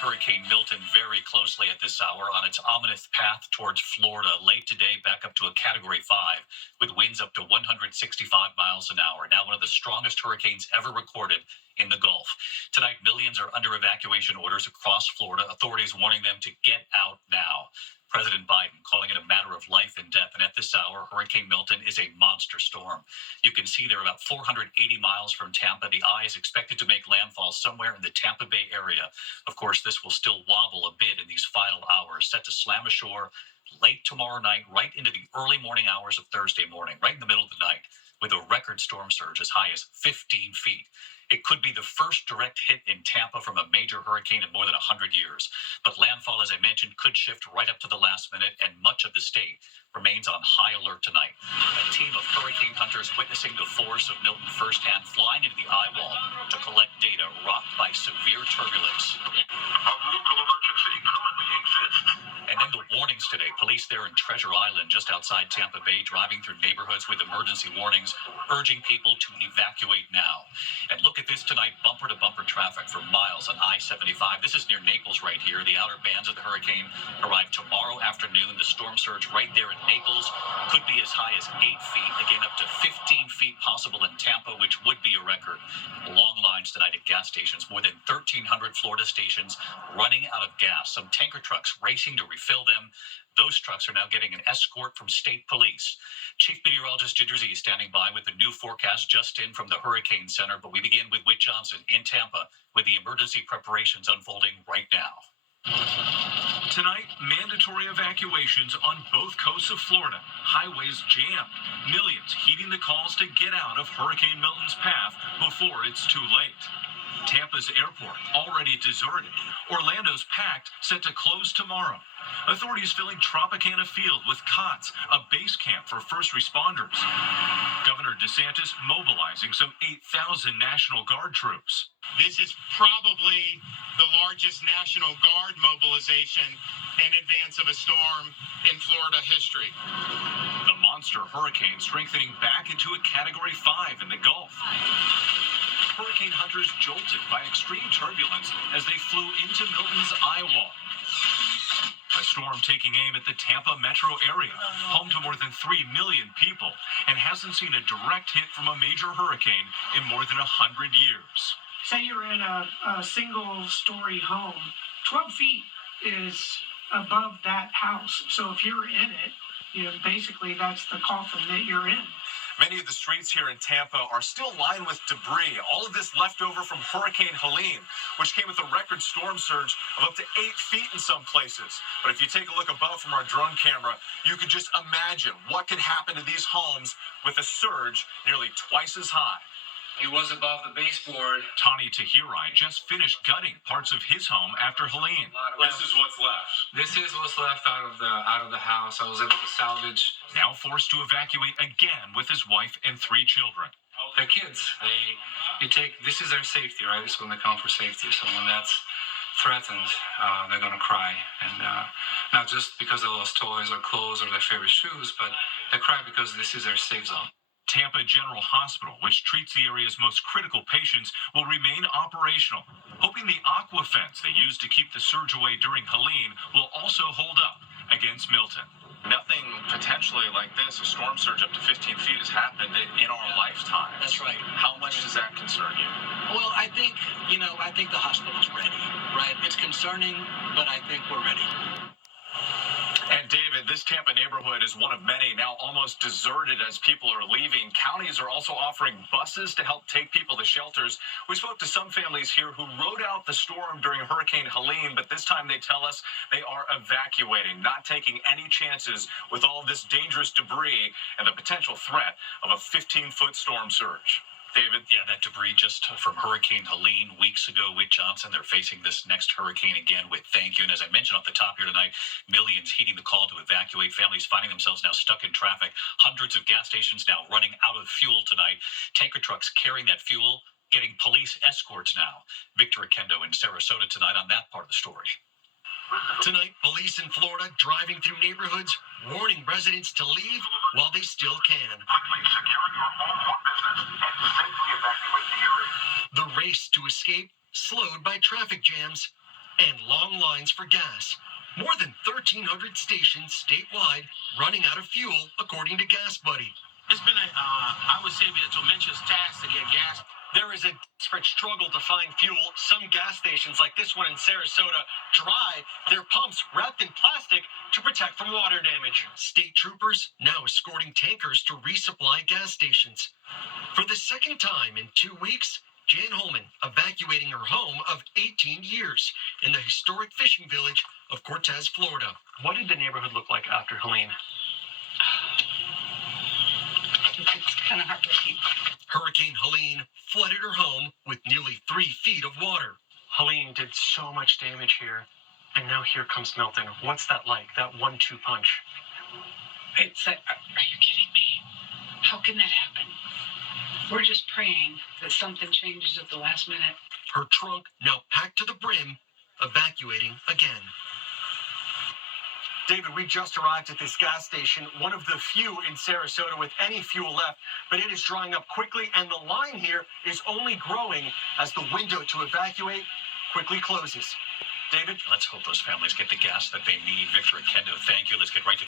Hurricane Milton very closely at this hour on its ominous path towards Florida. Late today, back up to a Category 5 with winds up to 165 miles an hour. Now one of the strongest hurricanes ever recorded in the Gulf. Tonight, millions are under evacuation orders across Florida. Authorities warning them to get out now. President Biden calling it a matter of life and death. And at this hour, Hurricane Milton is a monster storm. You can see they're about 480 miles from Tampa. The eye is expected to make landfall somewhere in the Tampa Bay area. Of course, this will still wobble a bit in these final hours, set to slam ashore late tomorrow night, right into the early morning hours of Thursday morning, right in the middle of the night, with a record storm surge as high as 15 feet. It could be the first direct hit in Tampa from a major hurricane in more than 100 years. But landfall, as I mentioned, could shift right up to the last minute, and much of the state remains on high alert tonight. A team of hurricane hunters witnessing the force of Milton firsthand, flying into the eye wall to collect data rocked by severe turbulence. A local emergency currently exists. And then the warnings today. Police there in Treasure Island, just outside Tampa Bay, driving through neighborhoods with emergency warnings, urging people to evacuate now. And look at this tonight, bumper-to-bumper traffic for miles on I-75. This is near Naples right here. The outer bands of the hurricane arrive tomorrow afternoon. The storm surge right there in Naples could be as high as 8 feet, again up to 15 feet possible in Tampa, which would be a record. Long lines tonight at gas stations, more than 1,300 Florida stations running out of gas. Some tanker trucks racing to refill them. Those trucks are now getting an escort from state police. Chief Meteorologist Ginger Z is standing by with the new forecast just in from the Hurricane Center. But we begin with Whit Johnson in Tampa with the emergency preparations unfolding right now. Tonight, mandatory evacuations on both coasts of Florida. Highways jammed. Millions heeding the calls to get out of Hurricane Milton's path before it's too late. Tampa's airport already deserted. Orlando's packed, set to close tomorrow. Authorities filling Tropicana Field with cots, a base camp for first responders. Governor DeSantis mobilizing some 8,000 National Guard troops. This is probably the largest National Guard mobilization in advance of a storm in Florida history. The monster hurricane strengthening back into a Category 5 in the Gulf. Hurricane hunters jolted by extreme turbulence as they flew into Milton's eye wall. A storm taking aim at the Tampa metro area, home to more than 3 million people, and hasn't seen a direct hit from a major hurricane in more than 100 years. Say you're in a single-story home, 12 feet is above that house. So if you're in it, basically that's the coffin that you're in. Many of the streets here in Tampa are still lined with debris, all of this left over from Hurricane Helene, which came with a record storm surge of up to 8 feet in some places. But if you take a look above from our drone camera, you can just imagine what could happen to these homes with a surge nearly twice as high. It was above the baseboard. Tani Tahirai just finished gutting parts of his home after Helene. This is what's left. This is what's left out of the house. I was able to salvage. Now forced to evacuate again with his wife and 3 children. The kids, this is their safety, right? This is when they come for safety. So when that's threatened, they're going to cry. And not just because they lost toys or clothes or their favorite shoes, but they cry because this is their safe zone. Tampa General Hospital, which treats the area's most critical patients, will remain operational, hoping the aqua fence they used to keep the surge away during Helene will also hold up against Milton. Nothing potentially like this, a storm surge up to 15 feet, has happened in our lifetime. That's right. How much does that concern you? Well, I think the hospital's ready, right? It's concerning, but I think we're ready. And David, this Tampa neighborhood is one of many now almost deserted as people are leaving. Counties are also offering buses to help take people to shelters. We spoke to some families here who rode out the storm during Hurricane Helene, but this time they tell us they are evacuating, not taking any chances with all of this dangerous debris and the potential threat of a 15-foot storm surge. David? Yeah, that debris just from Hurricane Helene weeks ago. Whit Johnson, they're facing this next hurricane again with thank you. And as I mentioned off the top here tonight, millions heeding the call to evacuate. Families finding themselves now stuck in traffic. Hundreds of gas stations now running out of fuel tonight. Tanker trucks carrying that fuel, getting police escorts now. Victor Akendo in Sarasota tonight on that part of the story. Tonight, police in Florida driving through neighborhoods, warning residents to leave while they still can. Quickly secure your home or business and safely evacuate the area. The race to escape slowed by traffic jams and long lines for gas. More than 1,300 stations statewide running out of fuel, according to Gas Buddy. It's been I would say, a tremendous task to get gas. There is a desperate struggle to find fuel. Some gas stations, like this one in Sarasota, dry their pumps wrapped in plastic to protect from water damage. State troopers now escorting tankers to resupply gas stations. For the second time in 2 weeks, Jan Holman evacuating her home of 18 years in the historic fishing village of Cortez, Florida. What did the neighborhood look like after Helene? It's kind of heartbreaking. Hurricane Helene flooded her home with nearly 3 feet of water. Helene did so much damage here, and now here comes Milton. What's that like, that 1-2 punch? It's like, are you kidding me? How can that happen? We're just praying that something changes at the last minute. Her trunk now packed to the brim, evacuating again. David, we just arrived at this gas station, one of the few in Sarasota with any fuel left, but it is drying up quickly, and the line here is only growing as the window to evacuate quickly closes. David? Let's hope those families get the gas that they need. Victor Akendo, thank you. Let's get right to